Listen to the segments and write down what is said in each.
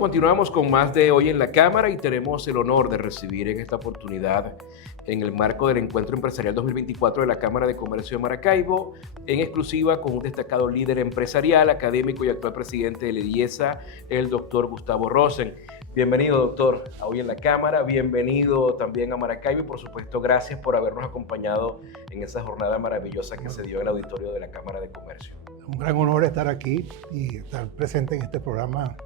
continuamos con más de Hoy en la Cámara y tenemos el honor de recibir en esta oportunidad, en el marco del Encuentro Empresarial 2024 de la Cámara de Comercio de Maracaibo, en exclusiva con un destacado líder empresarial, académico y actual presidente de LEDIESA, el doctor Gustavo Rosen. Bienvenido, doctor, a Hoy en la Cámara, bienvenido también a Maracaibo y por supuesto gracias por habernos acompañado en esa jornada maravillosa que se dio en el auditorio de la Cámara de Comercio. Un gran honor estar aquí y estar presente en este programa.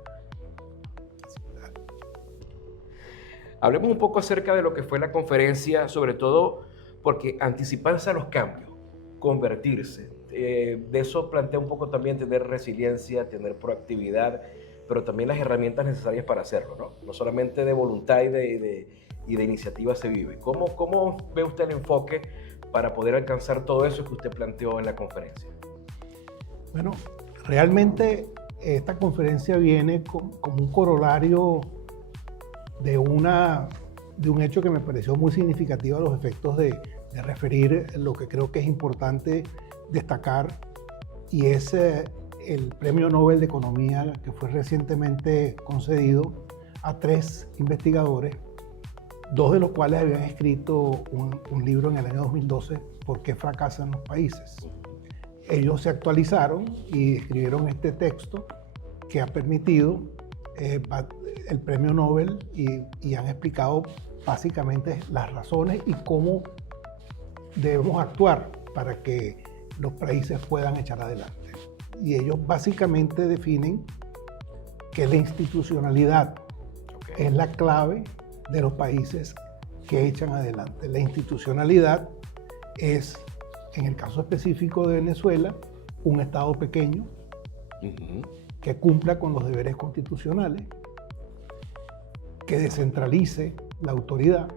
Hablemos un poco acerca de lo que fue la conferencia, sobre todo porque anticiparse a los cambios, convertirse, de eso plantea un poco también tener resiliencia, tener proactividad, pero también las herramientas necesarias para hacerlo, ¿no? No solamente de voluntad y de iniciativa se vive. ¿Cómo ve usted el enfoque para poder alcanzar todo eso que usted planteó en la conferencia? Bueno, realmente esta conferencia viene como un corolario de un hecho que me pareció muy significativo a los efectos de referir lo que creo que es importante destacar, y es el Premio Nobel de Economía que fue recientemente concedido a 3 investigadores, 2 de los cuales habían escrito un libro en el año 2012, ¿Por qué fracasan los países? Ellos se actualizaron y escribieron este texto que ha permitido el premio Nobel y han explicado básicamente las razones y cómo debemos actuar para que los países puedan echar adelante. Y ellos básicamente definen que la institucionalidad es la clave de los países que echan adelante. La institucionalidad es, en el caso específico de Venezuela, un Estado pequeño que cumpla con los deberes constitucionales, que descentralice la autoridad,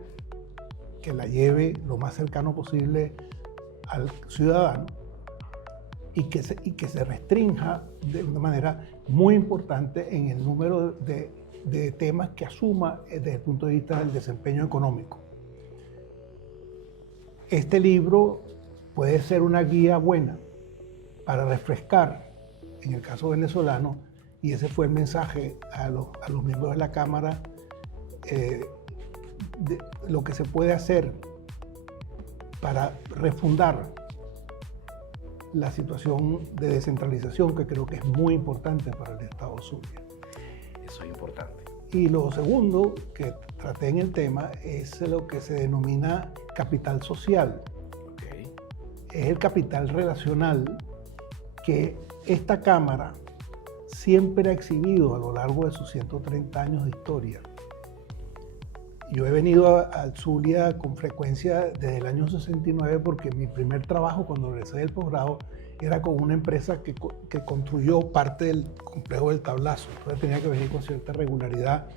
que la lleve lo más cercano posible al ciudadano y que se restrinja de una manera muy importante en el número de temas que asuma desde el punto de vista del desempeño económico. Este libro puede ser una guía buena para refrescar, en el caso venezolano, y ese fue el mensaje a los miembros de la Cámara, de lo que se puede hacer para refundar la situación de descentralización, que creo que es muy importante para el Estado Zulia. Eso es importante. Y lo segundo que traté en el tema es lo que se denomina capital social. Es el capital relacional que esta Cámara siempre ha exhibido a lo largo de sus 130 años de historia. Yo he venido al Zulia con frecuencia desde el año 69 porque mi primer trabajo cuando regresé del posgrado era con una empresa que construyó parte del complejo del Tablazo. Entonces tenía que venir con cierta regularidad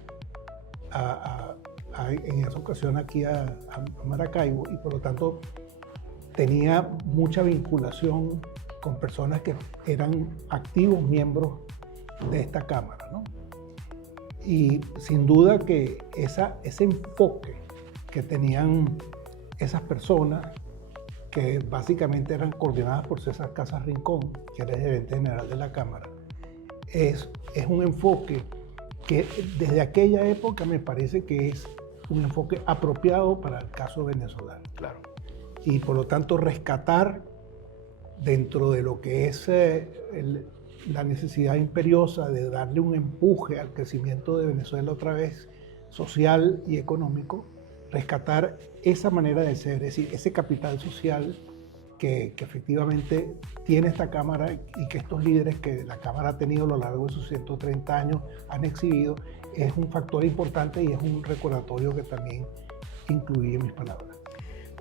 en esa ocasión aquí a Maracaibo, y por lo tanto tenía mucha vinculación con personas que eran activos miembros de esta Cámara, ¿no? Y sin duda que ese enfoque que tenían esas personas, que básicamente eran coordinadas por César Casas Rincón, que era el gerente general de la Cámara, es un enfoque que desde aquella época me parece que es un enfoque apropiado para el caso venezolano. Claro. Y por lo tanto rescatar dentro de lo que es la necesidad imperiosa de darle un empuje al crecimiento de Venezuela otra vez, social y económico, rescatar esa manera de ser, es decir, ese capital social que efectivamente tiene esta Cámara y que estos líderes que la Cámara ha tenido a lo largo de sus 130 años han exhibido, es un factor importante y es un recordatorio que también incluí en mis palabras.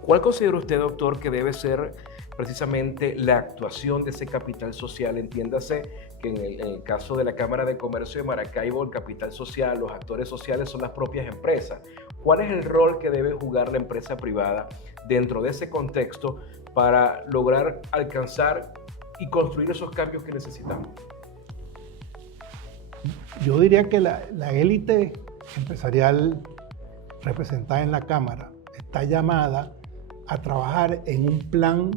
¿Cuál considera usted, doctor, que debe ser precisamente la actuación de ese capital social? Entiéndase que en el caso de la Cámara de Comercio de Maracaibo, el capital social, los actores sociales son las propias empresas. ¿Cuál es el rol que debe jugar la empresa privada dentro de ese contexto para lograr alcanzar y construir esos cambios que necesitamos? Yo diría que la élite empresarial representada en la Cámara está llamada a trabajar en un plan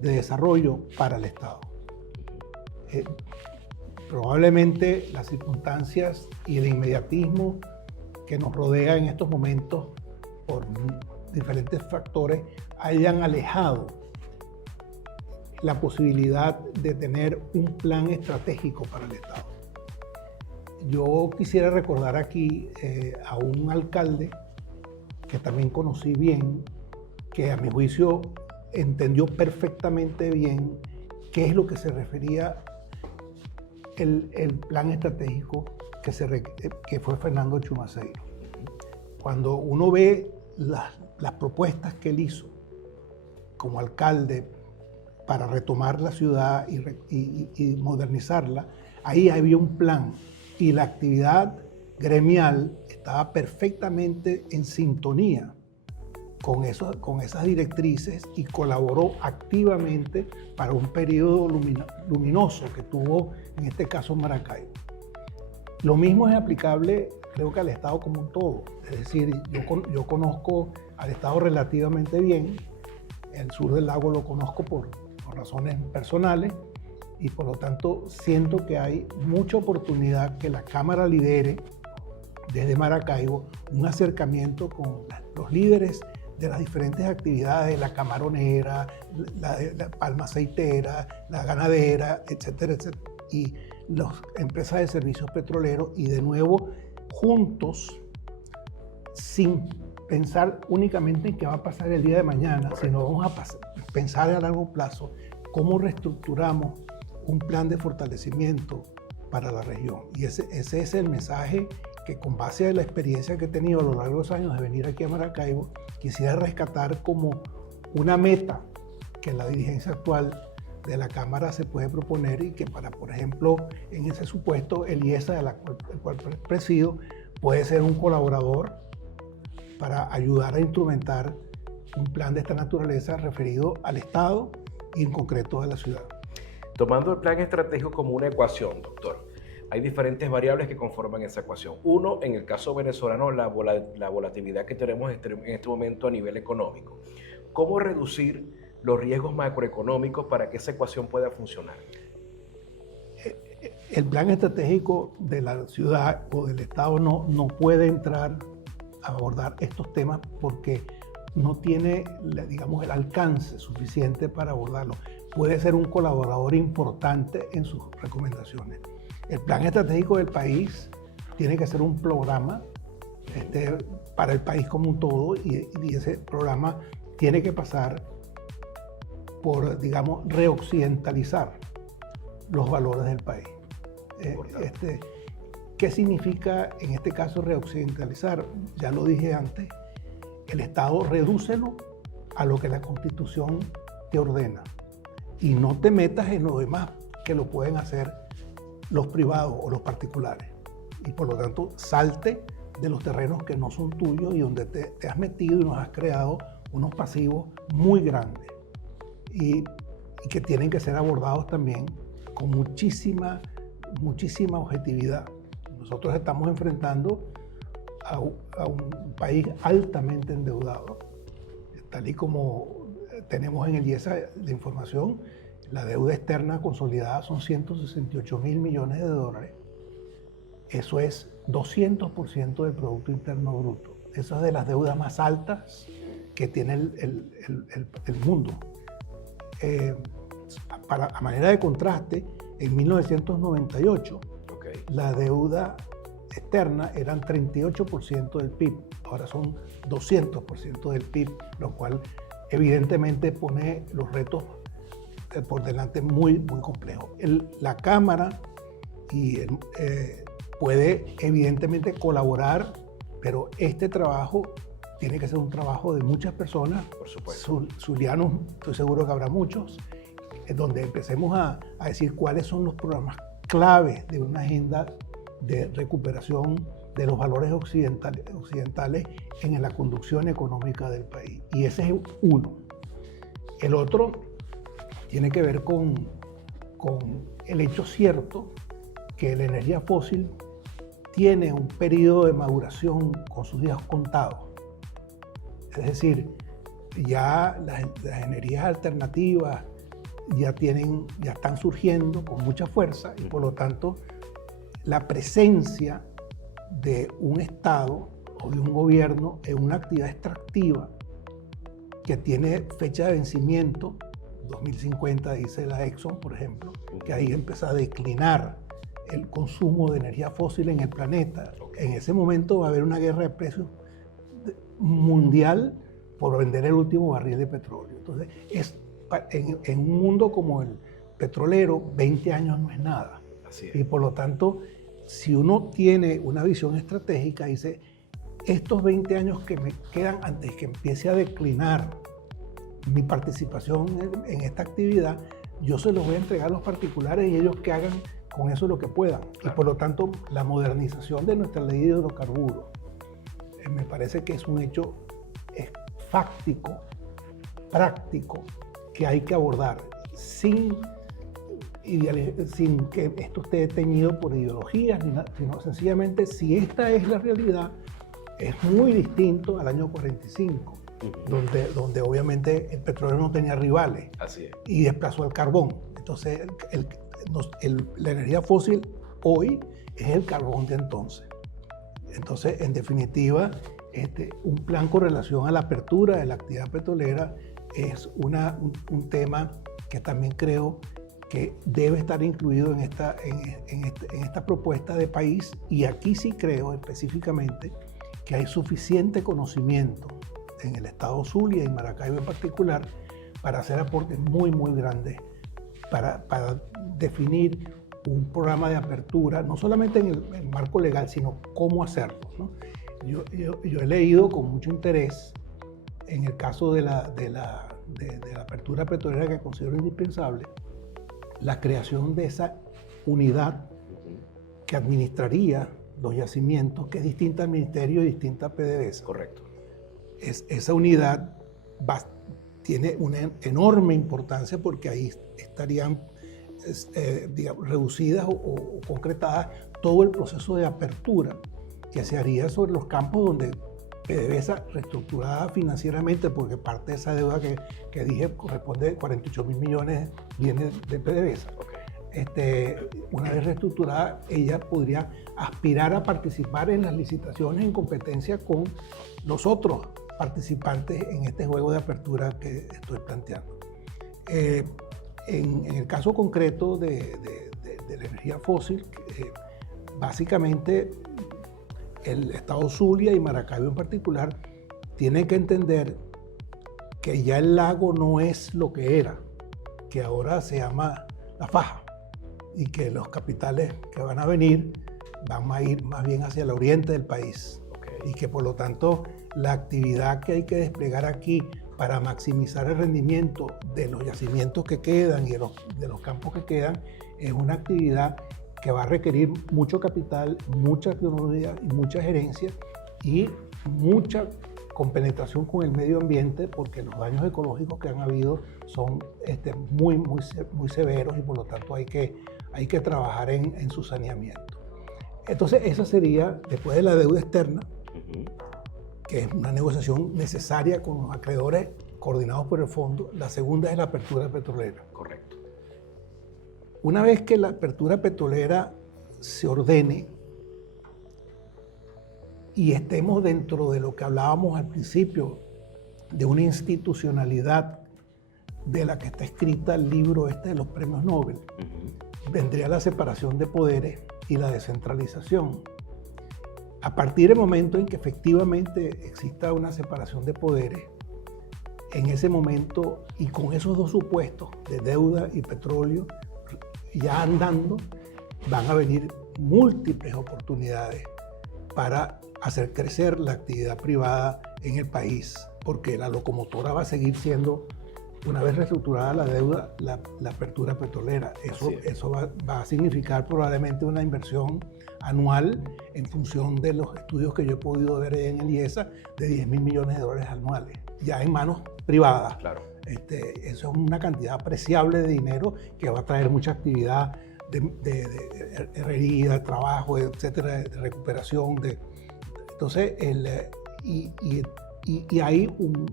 de desarrollo para el Estado. probablemente las circunstancias y el inmediatismo que nos rodea en estos momentos por diferentes factores hayan alejado la posibilidad de tener un plan estratégico para el Estado. Yo quisiera recordar aquí a un alcalde que también conocí bien, que a mi juicio entendió perfectamente bien qué es lo que se refería el plan estratégico que fue Fernando Chumaceiro. Cuando uno ve las propuestas que él hizo como alcalde para retomar la ciudad y modernizarla, ahí había un plan y la actividad gremial estaba perfectamente en sintonía con esas directrices y colaboró activamente para un periodo luminoso que tuvo, en este caso, Maracaibo. Lo mismo es aplicable, creo que al Estado como un todo. Es decir, yo conozco al Estado relativamente bien. El sur del lago lo conozco por razones personales y por lo tanto siento que hay mucha oportunidad que la Cámara lidere desde Maracaibo un acercamiento con los líderes de las diferentes actividades, la camaronera, la palma aceitera, la ganadera, etcétera, etcétera, y las empresas de servicios petroleros, y de nuevo juntos, sin pensar únicamente en qué va a pasar el día de mañana, sino vamos a pensar a largo plazo cómo reestructuramos un plan de fortalecimiento para la región. Y ese es el mensaje que, con base a la experiencia que he tenido a lo largo de los años de venir aquí a Maracaibo, quisiera rescatar como una meta que la dirigencia actual de la Cámara se puede proponer, y que para, por ejemplo, en ese supuesto, el IESA, el cual presido, puede ser un colaborador para ayudar a instrumentar un plan de esta naturaleza referido al Estado y en concreto a la ciudad. Tomando el plan estratégico como una ecuación, doctor, hay diferentes variables que conforman esa ecuación. Uno, en el caso venezolano, la volatilidad que tenemos en este momento a nivel económico. ¿Cómo reducir los riesgos macroeconómicos para que esa ecuación pueda funcionar? El plan estratégico de la ciudad o del Estado no puede entrar a abordar estos temas porque no tiene, digamos, el alcance suficiente para abordarlo. Puede ser un colaborador importante en sus recomendaciones. El plan estratégico del país tiene que ser un programa para el país como un todo, y ese programa tiene que pasar por, digamos, reoccidentalizar los valores del país. ¿Qué significa en este caso reoccidentalizar? Ya lo dije antes, el Estado redúcelo a lo que la Constitución te ordena y no te metas en lo demás que lo pueden hacer los privados o los particulares, y por lo tanto salte de los terrenos que no son tuyos y donde te has metido y nos has creado unos pasivos muy grandes y que tienen que ser abordados también con muchísima objetividad. Nosotros estamos enfrentando a un país altamente endeudado, tal y como tenemos en el IESA la información. La deuda externa consolidada son 168.000 millones de dólares. Eso es 200% del Producto Interno Bruto. Eso es de las deudas más altas que tiene el mundo. A manera de contraste, en 1998, la deuda externa eran 38% del PIB. Ahora son 200% del PIB, lo cual evidentemente pone los retos por delante muy complejo. La Cámara puede evidentemente colaborar, pero este trabajo tiene que ser un trabajo de muchas personas. Por supuesto. Zulianos, estoy seguro que habrá muchos, donde empecemos a decir cuáles son los programas claves de una agenda de recuperación de los valores occidentales en la conducción económica del país. Y ese es uno. El otro tiene que ver con el hecho cierto que la energía fósil tiene un periodo de maduración con sus días contados. Es decir, ya las energías alternativas ya están surgiendo con mucha fuerza y por lo tanto la presencia de un Estado o de un gobierno en una actividad extractiva que tiene fecha de vencimiento, 2050 dice la Exxon, por ejemplo, que ahí empieza a declinar el consumo de energía fósil en el planeta. En ese momento va a haber una guerra de precios mundial por vender el último barril de petróleo. Entonces, en un mundo como el petrolero, 20 años no es nada. Así es. Y por lo tanto, si uno tiene una visión estratégica, dice, estos 20 años que me quedan antes que empiece a declinar mi participación en esta actividad, yo se los voy a entregar a los particulares y ellos que hagan con eso lo que puedan. Claro. Y por lo tanto, la modernización de nuestra ley de hidrocarburos me parece que es un hecho fáctico, práctico, que hay que abordar sin que esto esté teñido por ideologías, ni nada, sino sencillamente si esta es la realidad, es muy distinto al año 45, donde obviamente el petróleo no tenía rivales. Así es. Y desplazó al carbón. Entonces, la energía fósil hoy es el carbón de entonces. Entonces, en definitiva, un plan con relación a la apertura de la actividad petrolera es un tema que también creo que debe estar incluido en esta propuesta de país, y aquí sí creo específicamente que hay suficiente conocimiento en el estado Zulia y Maracaibo en particular para hacer aportes muy, muy grandes para definir un programa de apertura, no solamente en el marco legal, sino cómo hacerlo, ¿no? Yo he leído con mucho interés en el caso de la apertura petrolera, que considero indispensable, la creación de esa unidad que administraría los yacimientos, que es distinta al Ministerio y distinta a PDVSA. Correcto. Esa unidad tiene una enorme importancia porque ahí estarían digamos, reducidas o concretadas todo el proceso de apertura que se haría sobre los campos donde PDVSA, reestructurada financieramente, porque parte de esa deuda que dije corresponde, 48.000 millones, viene de PDVSA. Una vez reestructurada, ella podría aspirar a participar en las licitaciones en competencia con los otros participantes en este juego de apertura que estoy planteando. En el caso concreto de la energía fósil, básicamente el estado Zulia y Maracaibo en particular tienen que entender que ya el lago no es lo que era, que ahora se llama La Faja, y que los capitales que van a venir van a ir más bien hacia el oriente del país. Y que por lo tanto la actividad que hay que desplegar aquí para maximizar el rendimiento de los yacimientos que quedan y de los campos que quedan es una actividad que va a requerir mucho capital, mucha tecnología y mucha gerencia y mucha compenetración con el medio ambiente, porque los daños ecológicos que han habido son muy, muy, muy severos y por lo tanto hay que trabajar en su saneamiento. Entonces esa sería, después de la deuda externa, que es una negociación necesaria con los acreedores coordinados por el fondo, la segunda es la apertura petrolera. Correcto. Una vez que la apertura petrolera se ordene y estemos dentro de lo que hablábamos al principio, de una institucionalidad de la que está escrita el libro de los premios Nobel, vendría la separación de poderes y la descentralización. A partir del momento en que efectivamente exista una separación de poderes, en ese momento y con esos dos supuestos de deuda y petróleo ya andando, van a venir múltiples oportunidades para hacer crecer la actividad privada en el país, porque la locomotora va a seguir siendo, una vez reestructurada la deuda, la apertura petrolera. Eso va a significar probablemente una inversión anual, en función de los estudios que yo he podido ver en el IESA, de 10.000 millones de dólares anuales, ya en manos privadas. Claro. Eso es una cantidad apreciable de dinero que va a traer mucha actividad de herrería, de trabajo, etcétera, de recuperación. Entonces, y hay un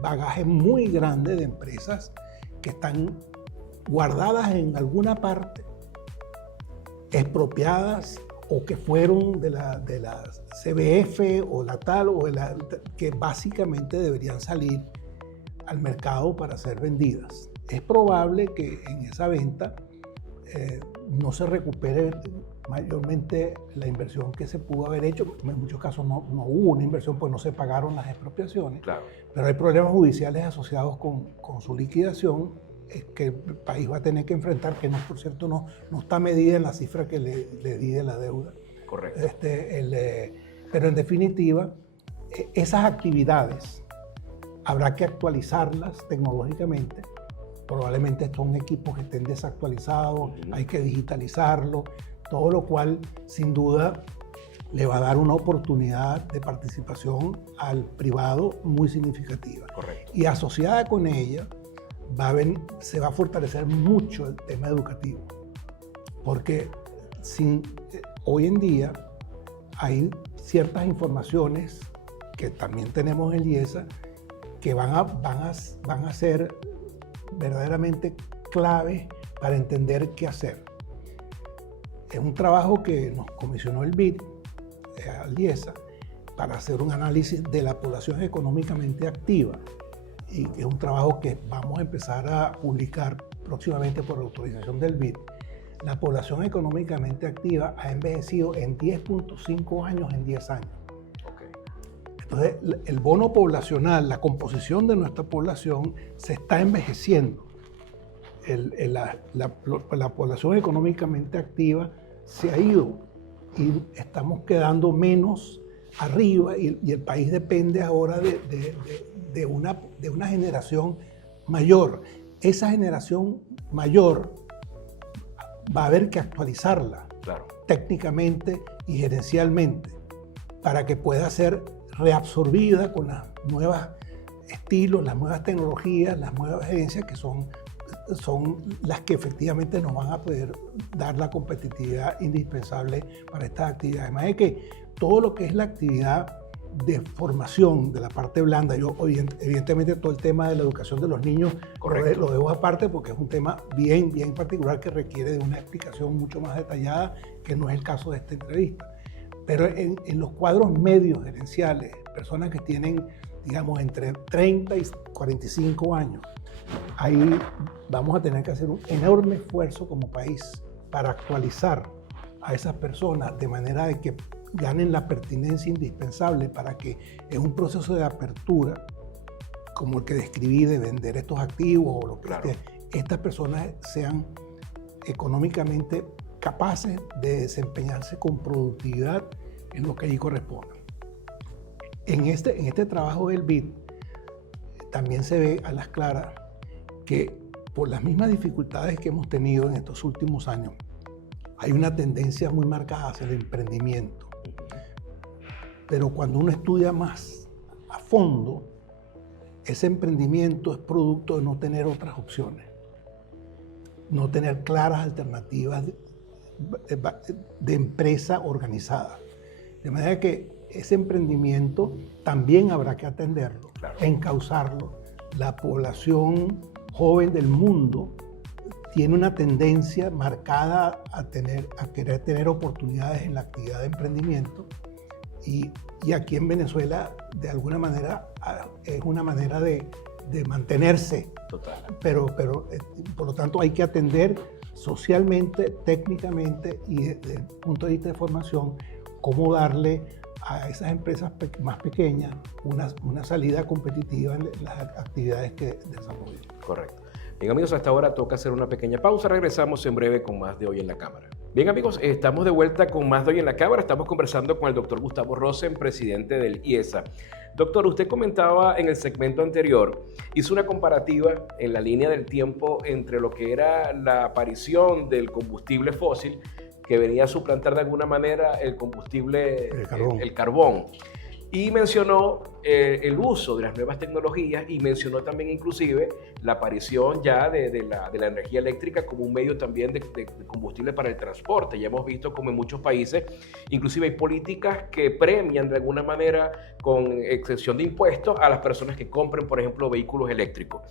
bagaje muy grande de empresas que están guardadas en alguna parte, expropiadas o que fueron de la CBF o la tal, que básicamente deberían salir al mercado para ser vendidas. Es probable que en esa venta no se recupere mayormente la inversión que se pudo haber hecho. En muchos casos no hubo una inversión, pues no se pagaron las expropiaciones. Claro. Pero hay problemas judiciales asociados con su liquidación que el país va a tener que enfrentar, que no, por cierto, no está medida en la cifra que le di de la deuda. Correcto. Pero en definitiva, esas actividades habrá que actualizarlas tecnológicamente. Probablemente son equipos que estén desactualizados, hay que digitalizarlo, todo lo cual sin duda le va a dar una oportunidad de participación al privado muy significativa. Correcto. Y asociada con ella se va a fortalecer mucho el tema educativo, porque hoy en día hay ciertas informaciones que también tenemos en IESA que van a ser verdaderamente claves para entender qué hacer. Es un trabajo que nos comisionó el BID al IESA para hacer un análisis de la población económicamente activa, y es un trabajo que vamos a empezar a publicar próximamente por autorización del BID. La población económicamente activa ha envejecido en 10.5 años en 10 años. Okay. Entonces, el bono poblacional, la composición de nuestra población se está envejeciendo. La población económicamente activa se ha ido y estamos quedando menos arriba, y el país depende ahora de una generación mayor. Esa generación mayor va a haber que actualizarla, claro, técnicamente y gerencialmente, para que pueda ser reabsorbida con los nuevos estilos, las nuevas tecnologías, las nuevas gerencias que son las que efectivamente nos van a poder dar la competitividad indispensable para estas actividades. Además de que todo lo que es la actividad de formación de la parte blanda, yo evidentemente todo el tema de la educación de los niños lo dejo aparte, porque es un tema bien particular que requiere de una explicación mucho más detallada, que no es el caso de esta entrevista. Pero en los cuadros medios gerenciales, personas que tienen, digamos, entre 30 y 45 años, ahí vamos a tener que hacer un enorme esfuerzo como país para actualizar a esas personas de manera de que ganen la pertinencia indispensable para que en un proceso de apertura, como el que describí, de vender estos activos o lo que claro, estas personas sean económicamente capaces de desempeñarse con productividad en lo que allí corresponde. En este trabajo del BID también se ve a las claras que por las mismas dificultades que hemos tenido en estos últimos años, hay una tendencia muy marcada hacia el emprendimiento. Pero cuando uno estudia más a fondo, ese emprendimiento es producto de no tener otras opciones, no tener claras alternativas de empresa organizada. De manera que ese emprendimiento también habrá que atenderlo, claro, encauzarlo. La población joven del mundo tiene una tendencia marcada a querer tener oportunidades en la actividad de emprendimiento, y aquí en Venezuela de alguna manera es una manera de mantenerse. Total. Pero por lo tanto hay que atender socialmente, técnicamente y desde el punto de vista de formación, cómo darle a esas empresas más pequeñas una salida competitiva en las actividades que desarrollan. Correcto. Bien, amigos, hasta ahora toca hacer una pequeña pausa. Regresamos en breve con más de Hoy en la Cámara. Bien, amigos, estamos de vuelta con más de Hoy en la Cámara. Estamos conversando con el doctor Gustavo Rosen, presidente del IESA. Doctor, usted comentaba en el segmento anterior, hizo una comparativa en la línea del tiempo entre lo que era la aparición del combustible fósil, que venía a suplantar de alguna manera el combustible, el carbón. Y mencionó el uso de las nuevas tecnologías, y mencionó también inclusive la aparición ya de la energía eléctrica como un medio también de combustible para el transporte. Ya hemos visto como en muchos países inclusive hay políticas que premian de alguna manera con exención de impuestos a las personas que compren, por ejemplo, vehículos eléctricos.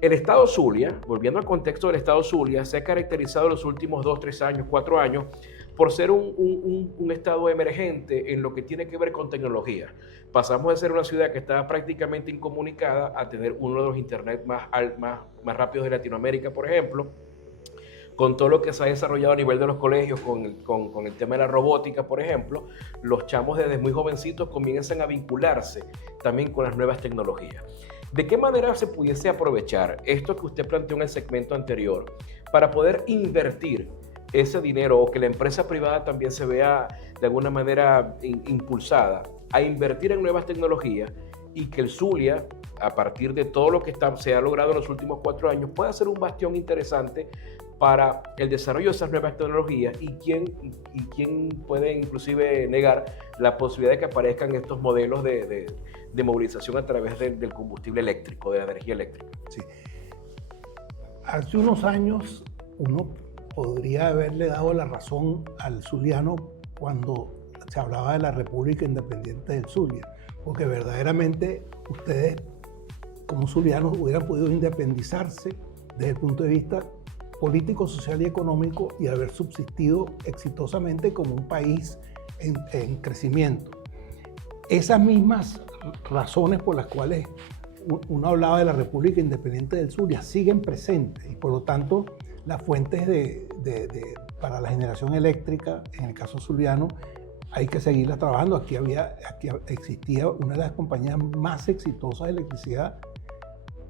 El estado Zulia, volviendo al contexto del estado Zulia, se ha caracterizado en los últimos 2, 3 años, 4 años, por ser un estado emergente en lo que tiene que ver con tecnología. Pasamos de ser una ciudad que estaba prácticamente incomunicada a tener uno de los internet más rápidos de Latinoamérica, por ejemplo, con todo lo que se ha desarrollado a nivel de los colegios, con el tema de la robótica, por ejemplo. Los chamos desde muy jovencitos comienzan a vincularse también con las nuevas tecnologías. ¿De qué manera se pudiese aprovechar esto que usted planteó en el segmento anterior para poder invertir ese dinero, o que la empresa privada también se vea de alguna manera impulsada a invertir en nuevas tecnologías, y que el Zulia, a partir de todo lo que se ha logrado en los últimos 4 años, pueda ser un bastión interesante para el desarrollo de esas nuevas tecnologías? ¿Y quién puede inclusive negar la posibilidad de que aparezcan estos modelos de movilización a través del combustible eléctrico, de la energía eléctrica? Sí. Hace unos años uno podría haberle dado la razón al zuliano cuando se hablaba de la República Independiente del Zulia, porque verdaderamente ustedes como zulianos hubieran podido independizarse desde el punto de vista político, social y económico, y haber subsistido exitosamente como un país en crecimiento. Esas mismas razones por las cuales uno hablaba de la República Independiente del Zulia siguen presentes, y por lo tanto las fuentes para la generación eléctrica, en el caso zuliano, hay que seguirlas trabajando. Aquí existía una de las compañías más exitosas de electricidad,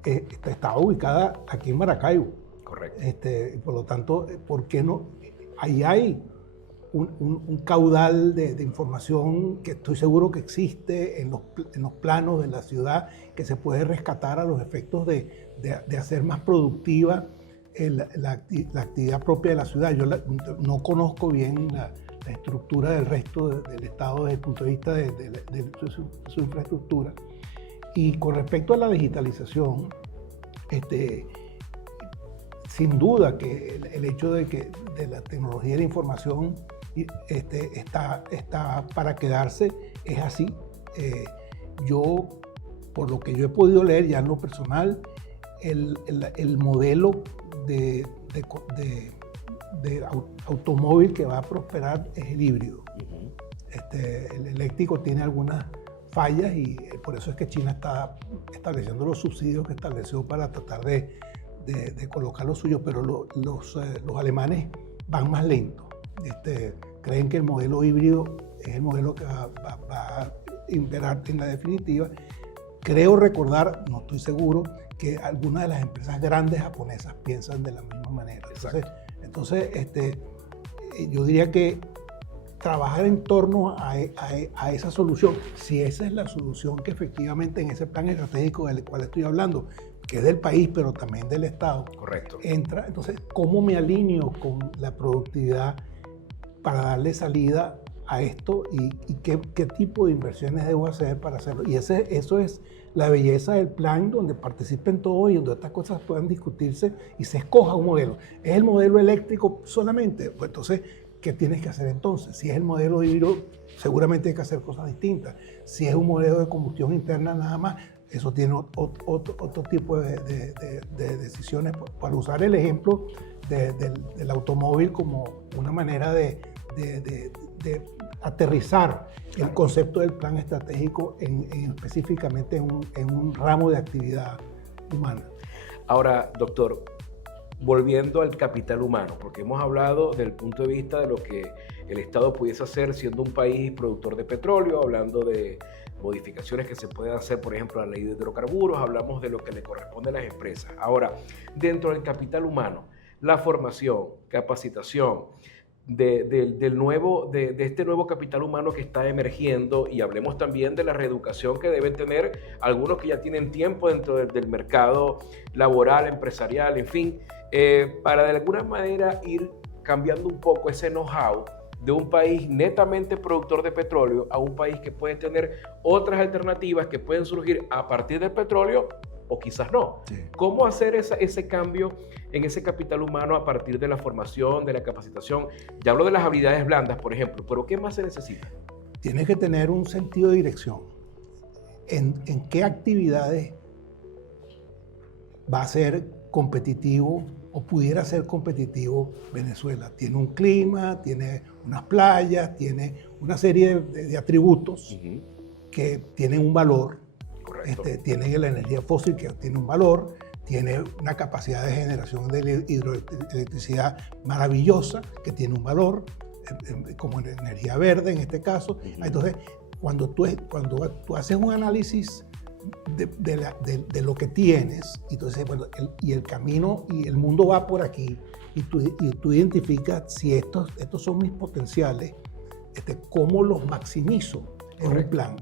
estaba ubicada aquí en Maracaibo. Correcto. Por lo tanto, ¿por qué no? Ahí hay un caudal de información que estoy seguro que existe en los planos de la ciudad, que se puede rescatar a los efectos de hacer más productiva la actividad propia de la ciudad. Yo no conozco bien la estructura del resto del Estado desde el punto de vista de su infraestructura. Y con respecto a la digitalización, sin duda que el hecho de la tecnología de la información está para quedarse, es así. Yo, por lo que yo he podido leer ya en lo personal, el modelo de automóvil que va a prosperar es el híbrido. El eléctrico tiene algunas fallas, y por eso es que China está estableciendo los subsidios que estableció para tratar de colocar los suyos, pero los alemanes van más lentos. Creen que el modelo híbrido es el modelo que va a imperar en la definitiva. Creo recordar, no estoy seguro, que algunas de las empresas grandes japonesas piensan de la misma manera. Entonces, yo diría que trabajar en torno a esa solución, si esa es la solución que efectivamente en ese plan estratégico del cual estoy hablando, que es del país, pero también del Estado, correcto, entra. Entonces, ¿cómo me alineo con la productividad para darle salida a esto, y qué tipo de inversiones debo hacer para hacerlo? Y eso es la belleza del plan, donde participen todos y donde estas cosas puedan discutirse y se escoja un modelo. ¿Es el modelo eléctrico solamente? Pues entonces, ¿qué tienes que hacer entonces? Si es el modelo híbrido, seguramente hay que hacer cosas distintas. Si es un modelo de combustión interna nada más, eso tiene otro tipo de decisiones. Para usar el ejemplo del automóvil como una manera de aterrizar el concepto del plan estratégico específicamente en un ramo de actividad humana. Ahora, doctor, volviendo al capital humano, porque hemos hablado del punto de vista de lo que el Estado pudiese hacer siendo un país productor de petróleo, hablando de modificaciones que se pueden hacer, por ejemplo, a la ley de hidrocarburos, hablamos de lo que le corresponde a las empresas. Ahora, dentro del capital humano, la formación, capacitación de este nuevo capital humano que está emergiendo, y hablemos también de la reeducación que deben tener algunos que ya tienen tiempo dentro del mercado laboral, empresarial, en fin, para de alguna manera ir cambiando un poco ese know-how de un país netamente productor de petróleo a un país que puede tener otras alternativas que pueden surgir a partir del petróleo o quizás no. Sí. ¿Cómo hacer ese cambio en ese capital humano a partir de la formación, de la capacitación? Ya hablo de las habilidades blandas, por ejemplo, pero ¿qué más se necesita? Tienes que tener un sentido de dirección. ¿En qué actividades va a ser competitivo o pudiera ser competitivo Venezuela. Tiene un clima, tiene unas playas, tiene una serie de atributos que tienen un valor. Tiene la energía fósil que tiene un valor, tiene una capacidad de generación de hidroelectricidad maravillosa que tiene un valor, como energía verde en este caso. Entonces, cuando tú haces un análisis de lo que tienes, entonces, bueno, el camino y el mundo va por aquí, y tú identificas si estos son mis potenciales, cómo los maximizo. En un plan.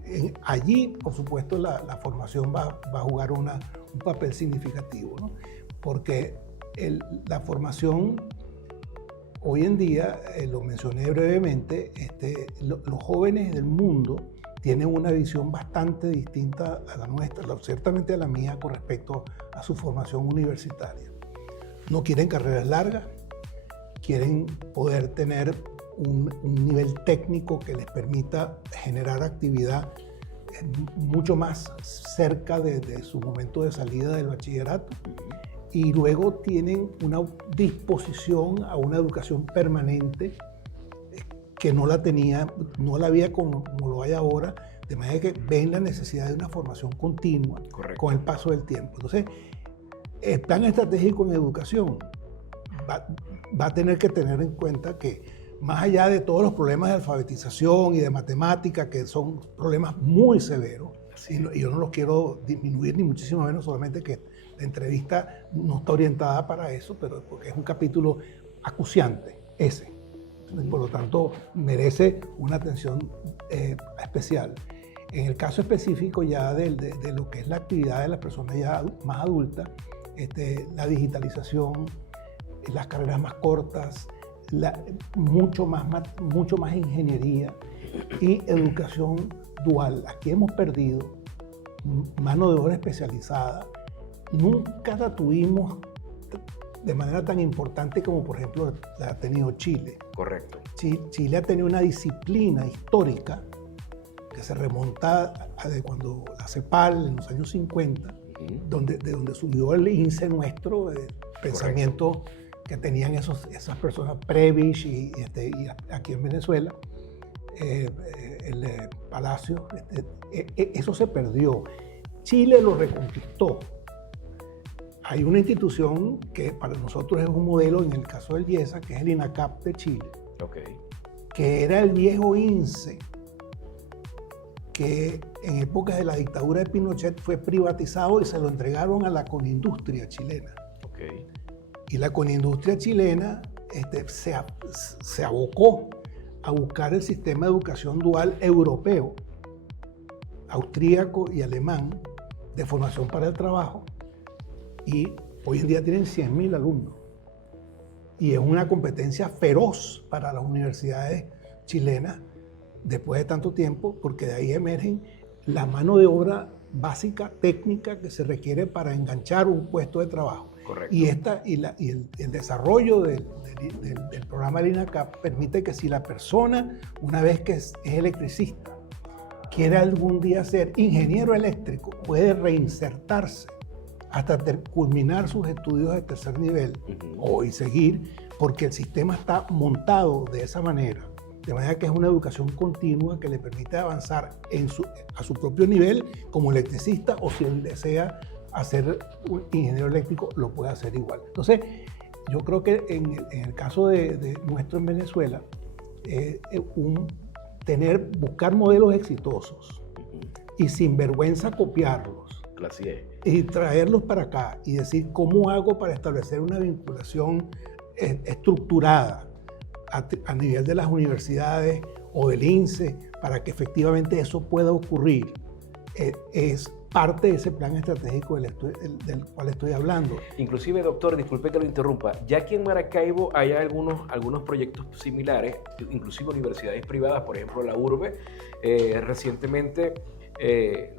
Allí, por supuesto, la formación va a jugar un papel significativo, ¿no? Porque la formación, hoy en día, lo mencioné brevemente, los jóvenes del mundo tienen una visión bastante distinta a la nuestra, ciertamente a la mía, con respecto a su formación universitaria. No quieren carreras largas, quieren poder tener un nivel técnico que les permita generar actividad mucho más cerca de su momento de salida del bachillerato, y luego tienen una disposición a una educación permanente que no la había como lo hay ahora, de manera que ven la necesidad de una formación continua. Correcto. Con el paso del tiempo. Entonces, el plan estratégico en educación va a tener que tener en cuenta que, más allá de todos los problemas de alfabetización y de matemática, que son problemas muy severos, y yo no los quiero disminuir ni muchísimo menos, solamente que la entrevista no está orientada para eso, pero porque es un capítulo acuciante, ese. Por lo tanto, merece una atención especial. En el caso específico ya de lo que es la actividad de las personas ya más adultas, la digitalización, las carreras más cortas, mucho más ingeniería y educación dual. Aquí hemos perdido mano de obra especializada. Nunca la tuvimos de manera tan importante como, por ejemplo, la ha tenido Chile. Correcto. Chile ha tenido una disciplina histórica que se remonta a cuando la CEPAL, en los años 50, de donde surgió el INSE nuestro, de pensamiento que tenían esas personas, Prebisch y aquí en Venezuela, el Palacio, eso se perdió. Chile lo reconquistó. Hay una institución que para nosotros es un modelo, en el caso del IESA, que es el INACAP de Chile, que era el viejo INSE, que en épocas de la dictadura de Pinochet fue privatizado y se lo entregaron a la Conindustria chilena. Y la Conindustria chilena se abocó a buscar el sistema de educación dual europeo, austríaco y alemán, de formación para el trabajo, y hoy en día tienen 100.000 alumnos. Y es una competencia feroz para las universidades chilenas después de tanto tiempo, porque de ahí emergen la mano de obra básica, técnica, que se requiere para enganchar un puesto de trabajo. Correcto. Y el desarrollo del programa del INACAP permite que, si la persona, una vez que es electricista, quiere algún día ser ingeniero eléctrico, puede reinsertarse hasta culminar sus estudios de tercer nivel y seguir, porque el sistema está montado de esa manera. De manera que es una educación continua que le permite avanzar a su propio nivel como electricista, o si él desea hacer un ingeniero eléctrico, lo puede hacer igual. Entonces, yo creo que en el caso de nuestro en Venezuela, buscar modelos exitosos y sin vergüenza copiarlos, y traerlos para acá y decir cómo hago para establecer una vinculación estructurada a nivel de las universidades o del INSE para que efectivamente eso pueda ocurrir, es parte de ese plan estratégico del cual estoy hablando. Inclusive, doctor, disculpe que lo interrumpa, ya aquí en Maracaibo hay algunos proyectos similares, inclusive universidades privadas, por ejemplo la URBE, recientemente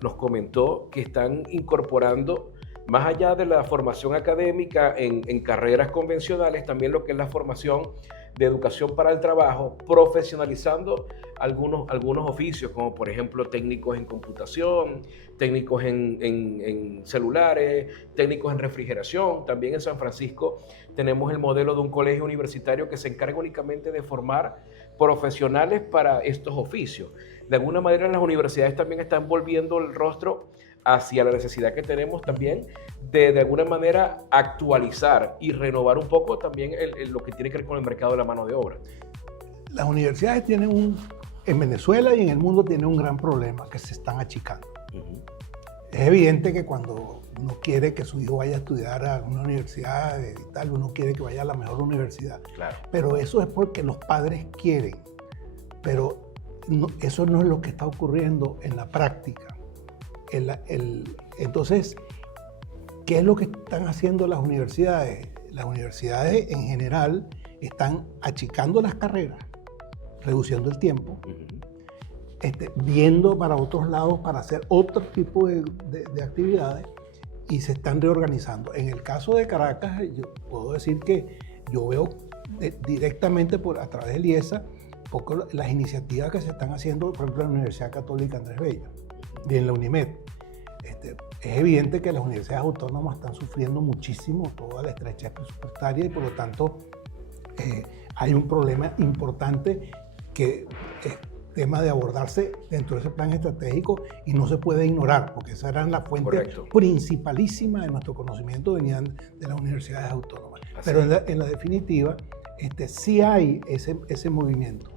nos comentó que están incorporando, más allá de la formación académica en carreras convencionales, también lo que es la formación de educación para el trabajo, profesionalizando algunos oficios, como por ejemplo técnicos en computación, técnicos en celulares, técnicos en refrigeración. También en San Francisco tenemos el modelo de un colegio universitario que se encarga únicamente de formar profesionales para estos oficios. De alguna manera las universidades también están volviendo el rostro hacia la necesidad que tenemos también de alguna manera actualizar y renovar un poco también lo que tiene que ver con el mercado de la mano de obra. Las universidades tienen en Venezuela y en el mundo tienen un gran problema, que se están achicando. Es evidente que cuando uno quiere que su hijo vaya a estudiar a una universidad y tal, uno quiere que vaya a la mejor universidad. Claro. Pero eso es porque los padres quieren. Pero eso no es lo que está ocurriendo en la práctica. Entonces, ¿qué es lo que están haciendo las universidades? Las universidades en general están achicando las carreras, reduciendo el tiempo, viendo para otros lados para hacer otro tipo de actividades y se están reorganizando. En el caso de Caracas, yo puedo decir que yo veo directamente a través del IESA un poco las iniciativas que se están haciendo, por ejemplo, en la Universidad Católica Andrés Bello y en la UNIMED. Es evidente que las universidades autónomas están sufriendo muchísimo toda la estrechez presupuestaria y por lo tanto hay un problema importante que es tema de abordarse dentro de ese plan estratégico y no se puede ignorar, porque esa era la fuente principalísima de nuestro conocimiento, venían de las universidades autónomas. Pero en la definitiva, sí hay ese movimiento.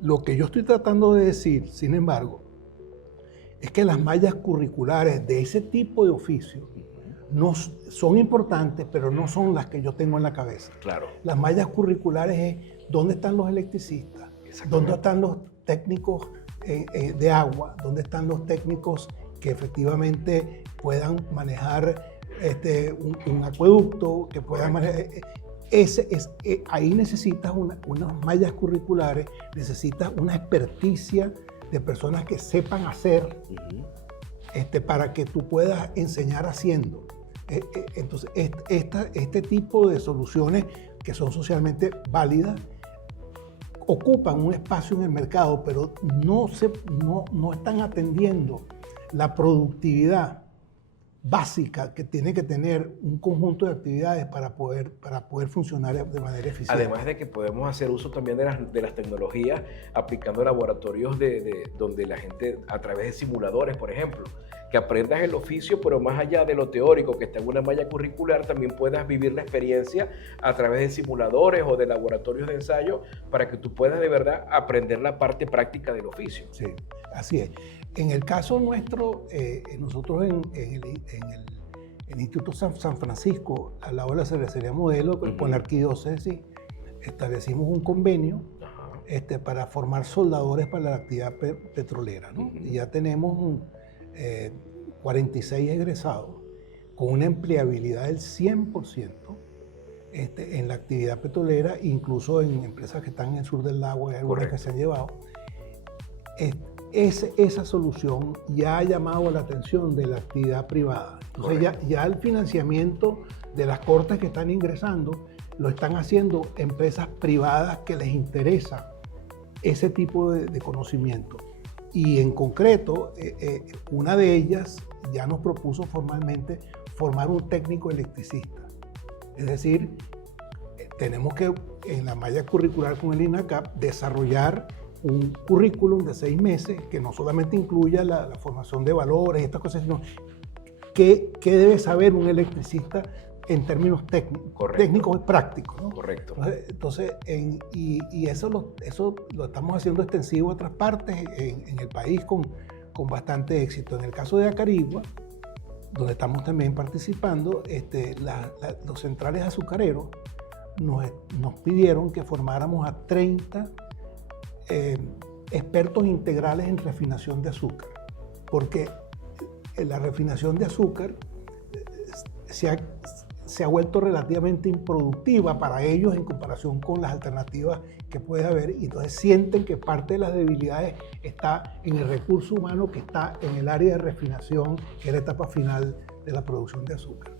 Lo que yo estoy tratando de decir, sin embargo, es que las mallas curriculares de ese tipo de oficios no son importantes, pero no son las que yo tengo en la cabeza. Claro. Las mallas curriculares es dónde están los electricistas, dónde están los técnicos de agua, dónde están los técnicos que efectivamente puedan manejar un acueducto, que puedan manejar... ahí necesitas unas mallas curriculares, necesitas una experticia de personas que sepan hacer para que tú puedas enseñar haciendo. Entonces, este tipo de soluciones que son socialmente válidas ocupan un espacio en el mercado, pero no están atendiendo la productividad básica que tiene que tener un conjunto de actividades para poder funcionar de manera eficiente. Además de que podemos hacer uso también de las tecnologías aplicando laboratorios donde la gente, a través de simuladores, por ejemplo, que aprendas el oficio, pero más allá de lo teórico que está en una malla curricular, también puedas vivir la experiencia a través de simuladores o de laboratorios de ensayo para que tú puedas de verdad aprender la parte práctica del oficio. Sí, así es. En el caso nuestro, nosotros en el Instituto San Francisco, al lado de la cervecería Modelo, con la arquidiócesis, establecimos un convenio para formar soldadores para la actividad petrolera, ¿no? Y ya tenemos 46 egresados con una empleabilidad del 100% en la actividad petrolera, incluso en empresas que están en el sur del lago, hay algunas que se han llevado. Esa solución ya ha llamado la atención de la actividad privada. Entonces ya el financiamiento de las cortes que están ingresando lo están haciendo empresas privadas que les interesa ese tipo de conocimiento. Y en concreto, una de ellas ya nos propuso formalmente formar un técnico electricista. Es decir, tenemos que en la malla curricular con el INACAP desarrollar un currículum de 6 meses que no solamente incluya la formación de valores y estas cosas, sino qué debe saber un electricista en términos técnicos y prácticos, ¿no? Correcto. Entonces y eso lo estamos haciendo extensivo a otras partes en el país con bastante éxito. En el caso de Acarigua, donde estamos también participando, los centrales azucareros nos pidieron que formáramos a 30 expertos integrales en refinación de azúcar, porque la refinación de azúcar se ha vuelto relativamente improductiva para ellos en comparación con las alternativas que puede haber, y entonces sienten que parte de las debilidades está en el recurso humano que está en el área de refinación, que es la etapa final de la producción de azúcar.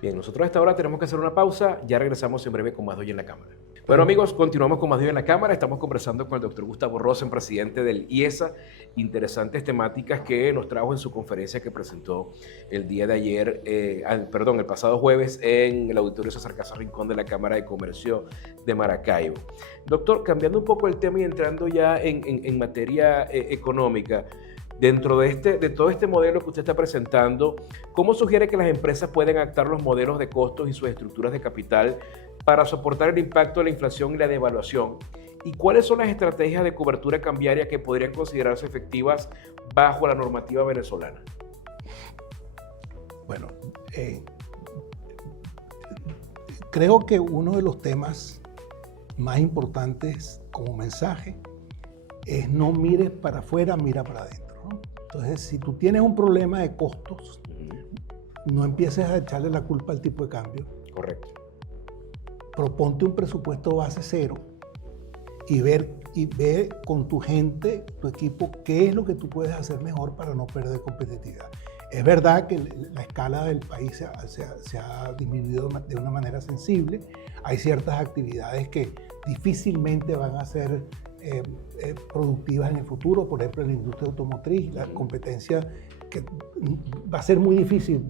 Bien, nosotros a esta hora tenemos que hacer una pausa, ya regresamos en breve con más de Hoy en la Cámara. Bueno, amigos, continuamos con Más de Hoy en la Cámara. Estamos conversando con el doctor Gustavo Rosen, presidente del IESA. Interesantes temáticas que nos trajo en su conferencia que presentó el día de ayer, el pasado jueves, en el Auditorio César Casa Rincón de la Cámara de Comercio de Maracaibo. Doctor, cambiando un poco el tema y entrando ya en materia económica, dentro de todo este modelo que usted está presentando, ¿cómo sugiere que las empresas pueden adaptar los modelos de costos y sus estructuras de capital para soportar el impacto de la inflación y la devaluación? ¿Y cuáles son las estrategias de cobertura cambiaria que podrían considerarse efectivas bajo la normativa venezolana? Bueno, creo que uno de los temas más importantes como mensaje es no mires para afuera, mira para adentro, ¿no? Entonces, si tú tienes un problema de costos, no empieces a echarle la culpa al tipo de cambio. Correcto. Proponte un presupuesto base cero y ve con tu gente, tu equipo, qué es lo que tú puedes hacer mejor para no perder competitividad. Es verdad que la escala del país se ha disminuido de una manera sensible. Hay ciertas actividades que difícilmente van a ser productivas en el futuro, por ejemplo en la industria automotriz, la competencia, que va a ser muy difícil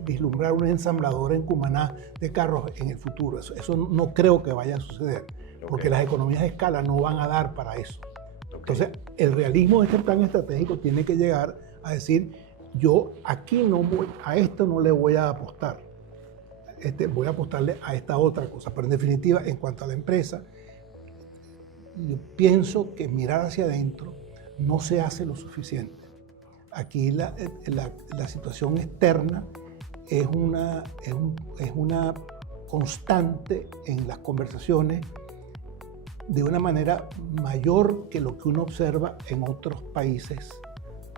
vislumbrar una ensambladora en Cumaná de carros en el futuro. Eso no creo que vaya a suceder, porque las economías de escala no van a dar para eso. Entonces, el realismo de este plan estratégico tiene que llegar a decir, yo aquí a esto no le voy a apostar, voy a apostarle a esta otra cosa. Pero en definitiva, en cuanto a la empresa, yo pienso que mirar hacia adentro no se hace lo suficiente. Aquí la situación externa es una constante en las conversaciones de una manera mayor que lo que uno observa en otros países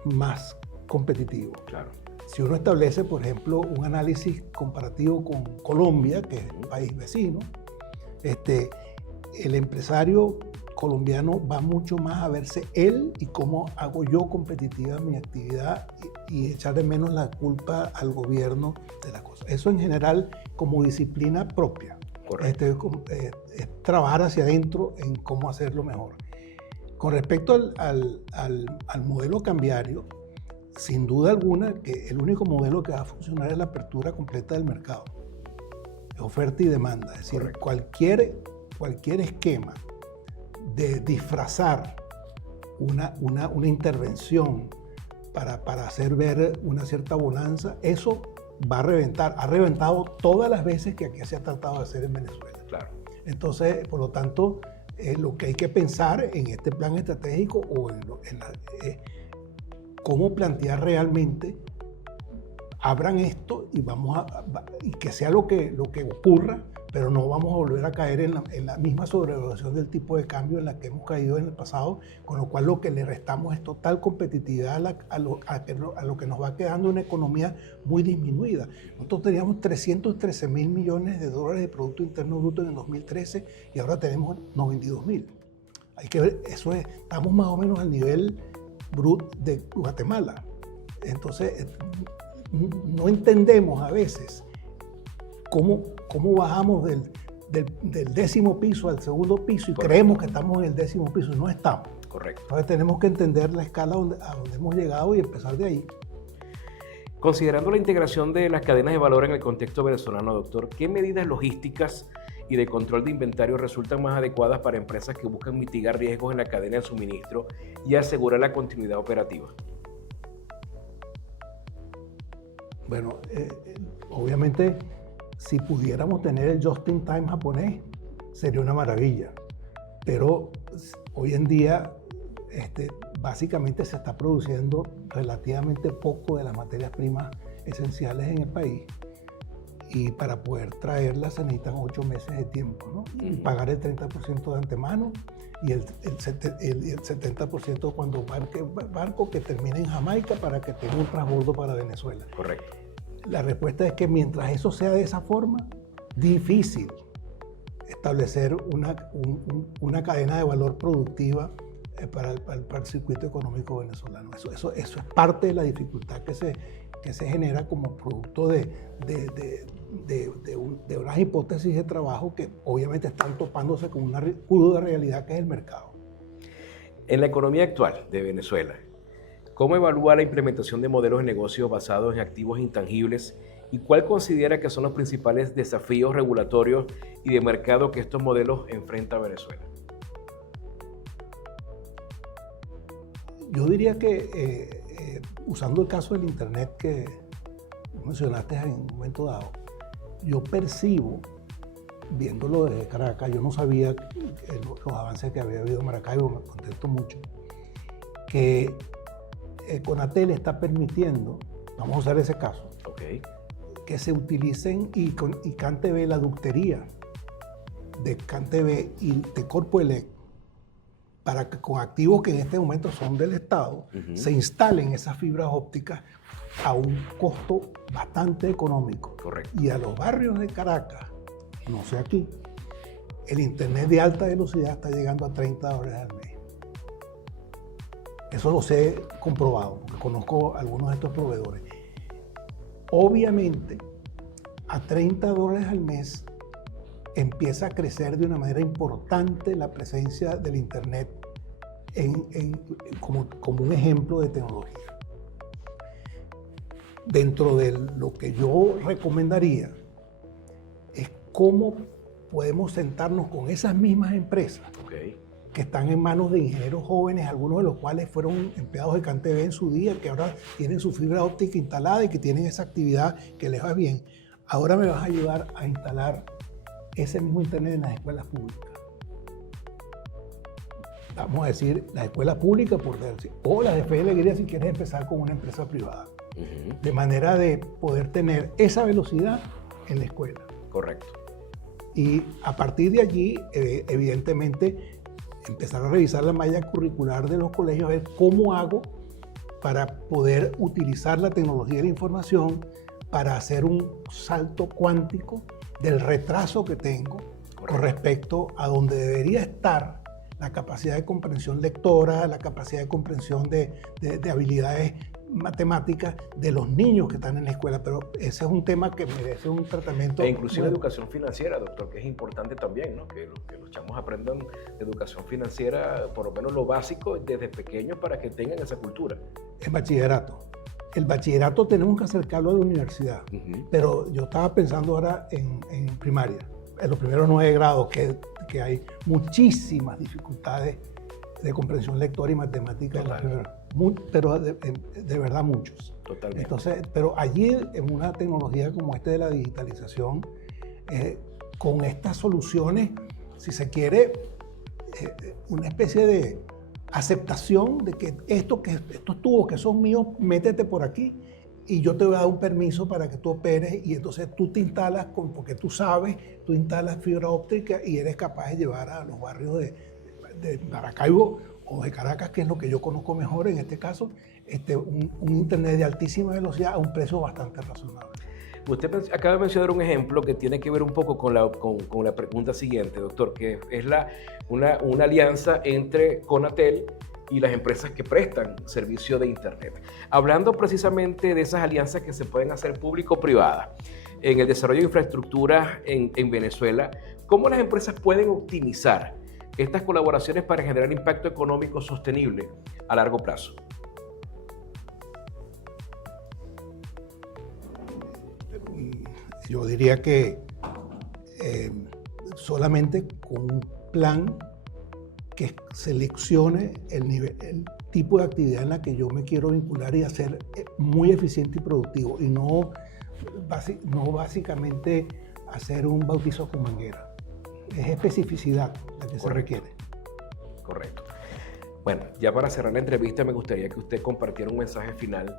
más competitivos. Claro. Si uno establece, por ejemplo, un análisis comparativo con Colombia, que es un país vecino, el empresario colombiano va mucho más a verse él y cómo hago yo competitiva mi actividad y echarle menos la culpa al gobierno de las cosas. Eso en general como disciplina propia. Es trabajar hacia adentro en cómo hacerlo mejor. Con respecto al modelo cambiario, sin duda alguna que el único modelo que va a funcionar es la apertura completa del mercado. Es oferta y demanda. Es decir, cualquier esquema de disfrazar una intervención para hacer ver una cierta bonanza, eso va a reventar. Ha reventado todas las veces que aquí se ha tratado de hacer en Venezuela. Claro. Entonces, por lo tanto, lo que hay que pensar en este plan estratégico o cómo plantear realmente, abran esto y que sea lo que ocurra, pero no vamos a volver a caer en la misma sobrevaluación del tipo de cambio en la que hemos caído en el pasado, con lo cual lo que le restamos es total competitividad a lo que nos va quedando una economía muy disminuida. Nosotros teníamos 313.000 millones de dólares de Producto Interno Bruto en el 2013 y ahora tenemos 92.000. Hay que ver, estamos más o menos al nivel brut de Guatemala. Entonces, no entendemos a veces cómo bajamos del 10º piso al 2º piso y creemos que estamos en el 10º piso. No estamos. Correcto. Entonces tenemos que entender la escala a donde hemos llegado y empezar de ahí. Considerando la integración de las cadenas de valor en el contexto venezolano, doctor, ¿qué medidas logísticas y de control de inventario resultan más adecuadas para empresas que buscan mitigar riesgos en la cadena de suministro y asegurar la continuidad operativa? Bueno, obviamente, si pudiéramos tener el just-in-time japonés, sería una maravilla. Pero hoy en día, básicamente se está produciendo relativamente poco de las materias primas esenciales en el país. Y para poder traerlas se necesitan 8 meses de tiempo, ¿no? Y pagar el 30% de antemano y el 70% cuando barco que termine en Jamaica para que tenga un transbordo para Venezuela. Correcto. La respuesta es que mientras eso sea de esa forma, difícil establecer una cadena de valor productiva para el circuito económico venezolano. Eso es parte de la dificultad que se genera como producto de de unas hipótesis de trabajo que obviamente están topándose con una cruda realidad que es el mercado. En la economía actual de Venezuela, ¿cómo evalúa la implementación de modelos de negocio basados en activos intangibles y cuál considera que son los principales desafíos regulatorios y de mercado que estos modelos enfrenta Venezuela? Yo diría que usando el caso del Internet que mencionaste en un momento dado, yo percibo, viéndolo desde Caracas, yo no sabía los avances que había habido en Maracaibo, me contento mucho, que Conatel está permitiendo, vamos a usar ese caso, que se utilicen y CanTV, la ductería de CanTV y de Corpoelec, para que con activos que en este momento son del Estado, se instalen esas fibras ópticas a un costo bastante económico. Correcto. Y a los barrios de Caracas, no sé aquí, el Internet de alta velocidad está llegando a $30 al mes. Eso lo sé comprobado, porque conozco algunos de estos proveedores. Obviamente, a $30 al mes empieza a crecer de una manera importante la presencia del Internet como un ejemplo de tecnología. Dentro de lo que yo recomendaría es cómo podemos sentarnos con esas mismas empresas que están en manos de ingenieros jóvenes, algunos de los cuales fueron empleados de CanTV en su día, que ahora tienen su fibra óptica instalada y que tienen esa actividad que les va bien. Ahora me vas a ayudar a instalar ese mismo Internet en las escuelas públicas. Vamos a decir las escuelas públicas o las de fe y alegría si quieres empezar con una empresa privada. De manera de poder tener esa velocidad en la escuela. Correcto. Y a partir de allí, evidentemente, empezar a revisar la malla curricular de los colegios, a ver cómo hago para poder utilizar la tecnología de la información para hacer un salto cuántico del retraso que tengo con respecto a donde debería estar la capacidad de comprensión lectora, la capacidad de comprensión de habilidades matemáticas de los niños que están en la escuela, pero ese es un tema que merece un tratamiento. E inclusive educación financiera, doctor, que es importante también, ¿no? Que los chamos aprendan educación financiera, por lo menos lo básico, desde pequeños para que tengan esa cultura. En bachillerato. El bachillerato tenemos que acercarlo a la universidad, pero yo estaba pensando ahora en primaria, en los primeros 9 grados, que hay muchísimas dificultades de comprensión lectora y matemática en la primera. Pero de verdad muchos. Totalmente. Entonces, pero allí en una tecnología como esta de la digitalización, con estas soluciones, si se quiere, una especie de aceptación de que estos tubos que son míos, métete por aquí y yo te voy a dar un permiso para que tú operes y entonces tú te instalas, porque tú sabes, tú instalas fibra óptica y eres capaz de llevar a los barrios de Maracaibo o de Caracas, que es lo que yo conozco mejor en este caso, un Internet de altísima velocidad a un precio bastante razonable. Usted acaba de mencionar un ejemplo que tiene que ver un poco con la pregunta siguiente, doctor, que es una alianza entre Conatel y las empresas que prestan servicio de Internet. Hablando precisamente de esas alianzas que se pueden hacer público-privadas en el desarrollo de infraestructura en Venezuela, ¿cómo las empresas pueden optimizar estas colaboraciones para generar impacto económico sostenible a largo plazo? Yo diría que solamente con un plan que seleccione el tipo de actividad en la que yo me quiero vincular y hacer muy eficiente y productivo, y no básicamente hacer un bautizo con manguera. Es especificidad la que se requiere. Correcto. Bueno, ya para cerrar la entrevista me gustaría que usted compartiera un mensaje final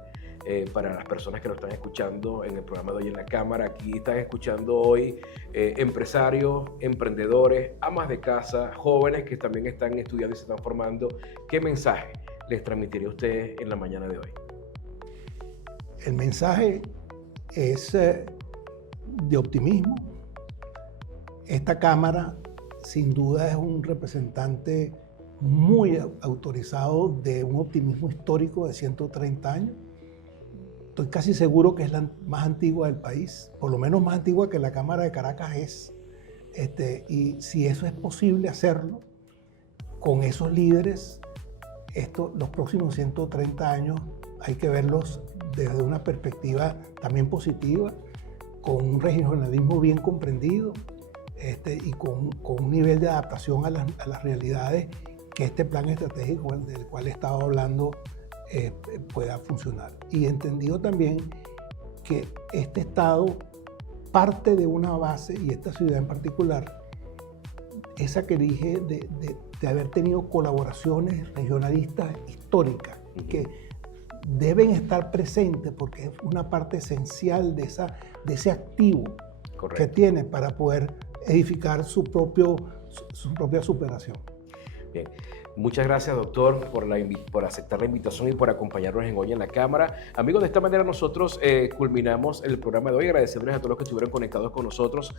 para las personas que lo están escuchando en el programa de Hoy en la Cámara. Aquí están escuchando hoy empresarios, emprendedores, amas de casa, jóvenes que también están estudiando y se están formando. ¿Qué mensaje les transmitiría usted en la mañana de hoy? El mensaje es de optimismo. Esta Cámara sin duda es un representante muy autorizado de un optimismo histórico de 130 años. estoy casi seguro que es la más antigua del país, por lo menos más antigua que la Cámara de Caracas es. Y si eso es posible hacerlo, con esos líderes, los próximos 130 años hay que verlos desde una perspectiva también positiva, con un regionalismo bien comprendido y con un nivel de adaptación a las realidades que este plan estratégico del cual he estado hablando pueda funcionar. Y entendido también que este Estado parte de una base, y esta ciudad en particular, esa que dije de haber tenido colaboraciones regionalistas históricas, que deben estar presentes porque es una parte esencial de ese activo que tiene para poder edificar su propia superación. Bien. Muchas gracias, doctor, por aceptar la invitación y por acompañarnos hoy en la Cámara. Amigos, de esta manera nosotros culminamos el programa de hoy, agradeciéndoles a todos los que estuvieron conectados con nosotros.